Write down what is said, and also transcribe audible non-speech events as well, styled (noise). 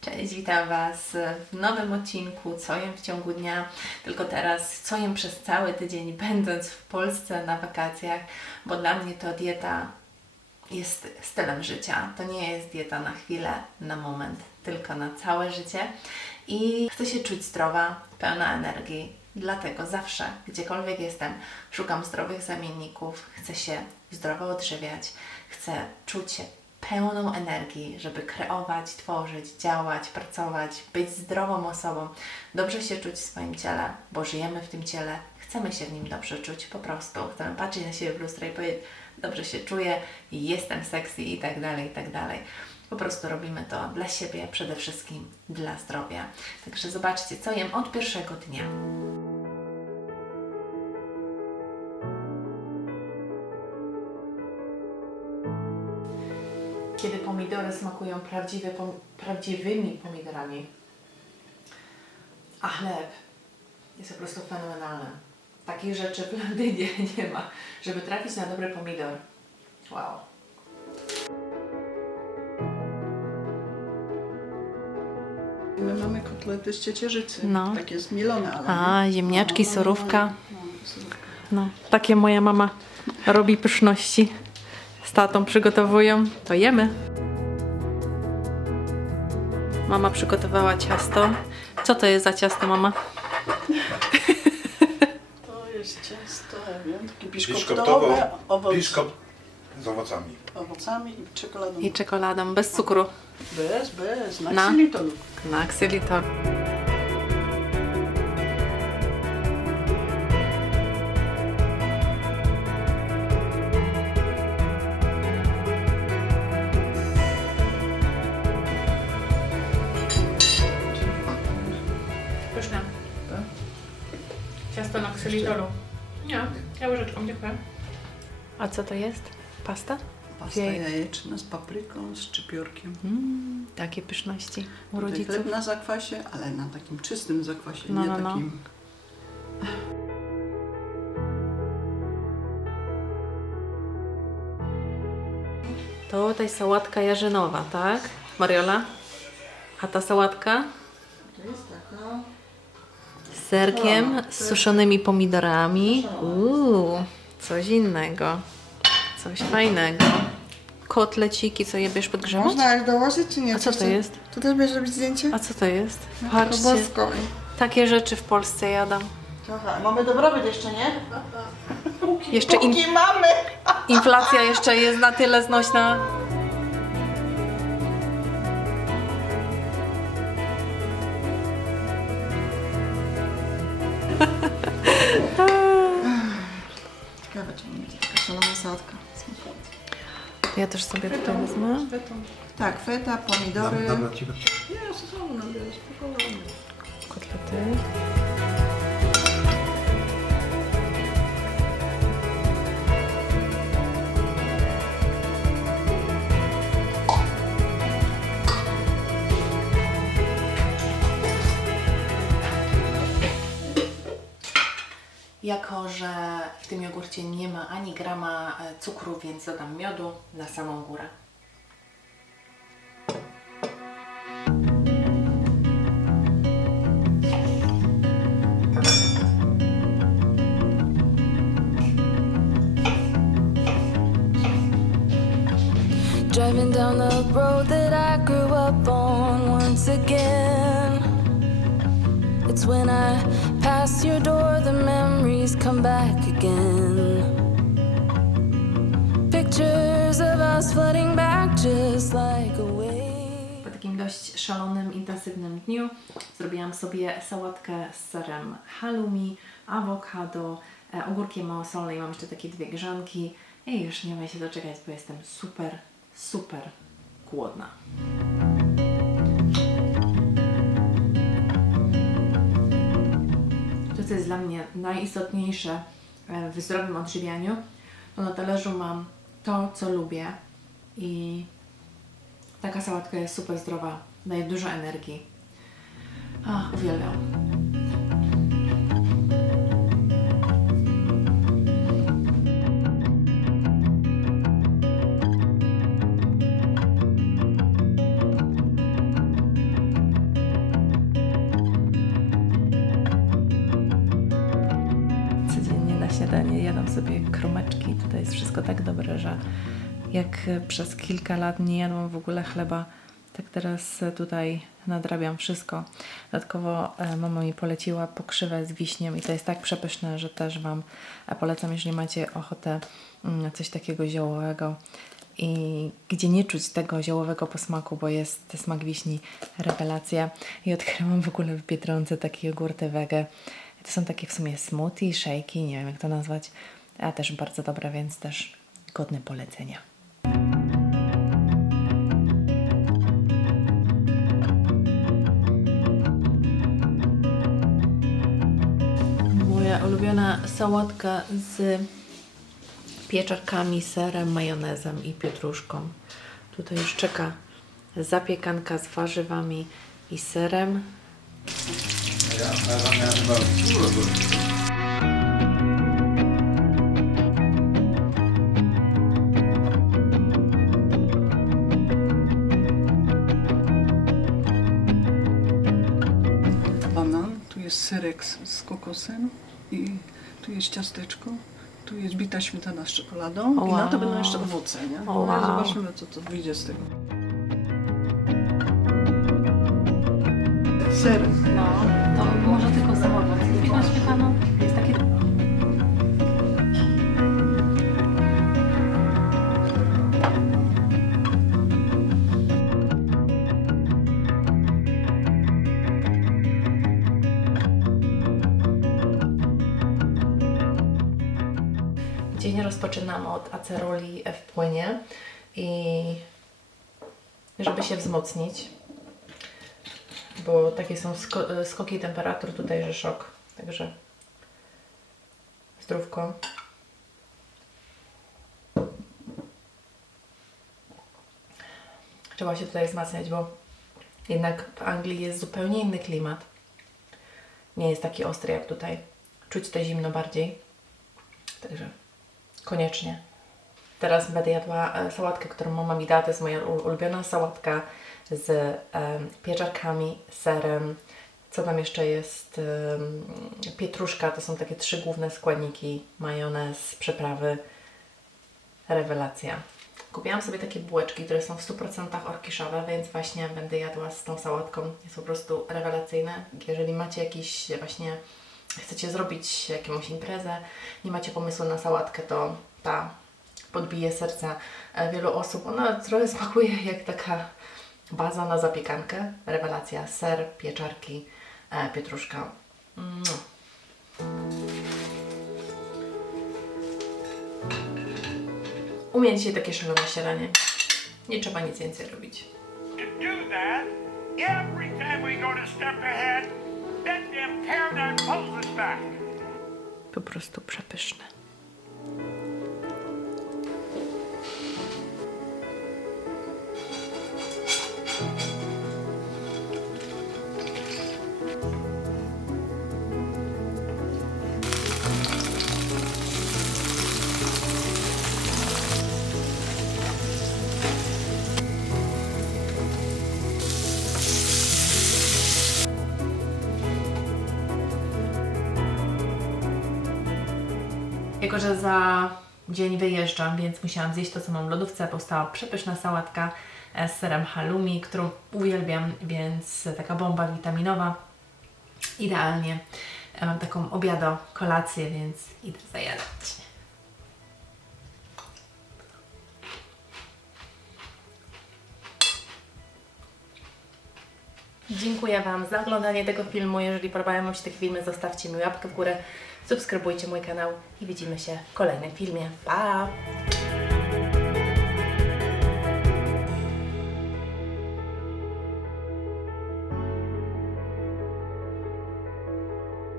Cześć, witam Was w nowym odcinku Co jem w ciągu dnia. Tylko teraz co jem przez cały tydzień, (laughs) będąc w Polsce na wakacjach, bo dla mnie to dieta jest stylem życia. To nie jest dieta na chwilę, na moment, tylko na całe życie. I chcę się czuć zdrowa, pełna energii. Dlatego zawsze, gdziekolwiek jestem, szukam zdrowych zamienników, chcę się zdrowo odżywiać, chcę czuć się pełną energii, żeby kreować, tworzyć, działać, pracować, być zdrową osobą, dobrze się czuć w swoim ciele, bo żyjemy w tym ciele, chcemy się w nim dobrze czuć po prostu. Chcemy patrzeć na siebie w lustro i powiedzieć, dobrze się czuję, jestem sexy i tak dalej, i tak dalej. Po prostu robimy to dla siebie, przede wszystkim dla zdrowia. Także zobaczcie, co jem od pierwszego dnia. Kiedy pomidory smakują prawdziwe, pom- prawdziwymi pomidorami, a chleb jest po prostu fenomenalny. Takich rzeczy w Londynie (laughs) nie ma, żeby trafić na dobry pomidor. Wow. My mamy kotlety z ciecierzycy. No. Tak jest mielone, ale... A, ziemniaczki, No, no, surówka. No, no, surówka. No, takie moja mama robi pyszności. Z tatą przygotowują, to jemy. Mama przygotowała ciasto. Co to jest za ciasto, mama? To jest ciasto, ja wiem, takie biszkoptowe, owoc, biszkopt z owocami. owocami i czekoladą. I czekoladą, bez cukru. Bez, bez, na Na? ksylitolu. Na ksylitol. Ksylitolu. Nie, ja łyżeczką, dziękuję. A co to jest? Pasta? Pasta jajeczna z papryką, z szczypiorkiem. Mm, takie pyszności u Tutaj rodziców. chleb na zakwasie, ale na takim czystym zakwasie, No, nie no, no. takim... To tutaj sałatka jarzynowa, tak? Mariola? A ta sałatka? Serkiem, z suszonymi pomidorami. Uuu, coś innego. Coś fajnego. Kotleciki, co je bierz podgrzewać? Można jak dołożyć, czy nie? A co to jest? Tu też będziesz robić zdjęcie? A co to jest? To Patrzcie, bosko. takie rzeczy w Polsce jadam. Trochę. Mamy dobrobyt jeszcze, nie? Jeszcze in, Póki mamy! inflacja jeszcze jest na tyle znośna. Będzie taka szalona sałatka. Ja też sobie tutaj wezmę. Tak, feta, pomidory. Dobra, cicho. Nie, nam bierze, spokojnie. Kotlety. Jako, że w tym jogurcie nie ma ani grama e, cukru, więc dodam miodu na samą górę. Driving down the road that I grew up on once again. It's when I pass your door, the memories come back again. Pictures of us flooding back just like a wave. Po takim dość szalonym, intensywnym dniu zrobiłam sobie sałatkę z serem halloumi, awokado, e, ogórkiem małosolnym i mam jeszcze takie dwie grzanki. I już nie mogę się doczekać, bo jestem super, super głodna. Dla mnie najistotniejsze e, w zdrowym odżywianiu, to na talerzu mam to, co lubię i Taka sałatka jest super zdrowa, daje dużo energii. Ach, uwielbiam. Śniadanie. Jadam sobie kromeczki. Tutaj jest wszystko tak dobre, że jak przez kilka lat nie jadłam w ogóle chleba, tak teraz tutaj nadrabiam wszystko. Dodatkowo e, mama mi poleciła pokrzywę z wiśnią i to jest tak przepyszne, że też Wam e, polecam, jeżeli macie ochotę mm, na coś takiego ziołowego i gdzie nie czuć tego ziołowego posmaku, bo jest smak wiśni rewelacja. I odkryłam w ogóle w Biedronce takie jogurty wege. To są takie w sumie smoothie, shake'i, nie wiem jak to nazwać, a też bardzo dobre, więc też godne polecenia. Moja ulubiona sałatka z pieczarkami, serem, majonezem i pietruszką. Tutaj już czeka zapiekanka z warzywami i serem. Banan, tu jest serek z, z kokosem i tu jest ciasteczko. Tu jest bita śmietana z czekoladą i na to będą jeszcze owoce, nie? No wow. Zobaczymy, co to wyjdzie z tego. Ser. No, Dzień rozpoczynamy od aceroli w płynie i żeby się wzmocnić, bo takie są sko- skoki temperatur tutaj, że szok. Także zdrówko. Trzeba się tutaj wzmacniać, bo jednak w Anglii jest zupełnie inny klimat. Nie jest taki ostry jak tutaj. Czuć to zimno bardziej. Także koniecznie. Teraz będę jadła e, sałatkę, którą mama mi dała. To jest moja ulubiona sałatka z em, pieczarkami, serem. Co tam jeszcze jest? Em, pietruszka, to są takie trzy główne składniki. Majonez, przyprawy. Rewelacja. Kupiłam sobie takie bułeczki, które są w 100% orkiszowe, więc właśnie będę jadła z tą sałatką. Jest po prostu rewelacyjne. Jeżeli macie jakiś właśnie, chcecie zrobić jakąś imprezę, nie macie pomysłu na sałatkę, to ta podbije serca e, wielu osób. Ona trochę smakuje jak taka baza na zapiekankę. Rewelacja. Ser, pieczarki, e, pietruszka. Mm. Umiem dzisiaj takie szalone śniadanie. Nie trzeba nic więcej robić. that, every time we go to step ahead, let them paradigm pulls. Po prostu przepyszne. Jako, że za dzień wyjeżdżam, więc musiałam zjeść to, co mam w lodówce. Powstała przepyszna sałatka e, z serem halloumi, którą uwielbiam, więc taka bomba witaminowa. Idealnie. Ja mam taką obiado, kolację, więc idę zajadać. Dziękuję Wam za oglądanie tego filmu. Jeżeli podobają Wam się takie filmy, zostawcie mi łapkę w górę, subskrybujcie mój kanał i widzimy się w kolejnym filmie. Pa!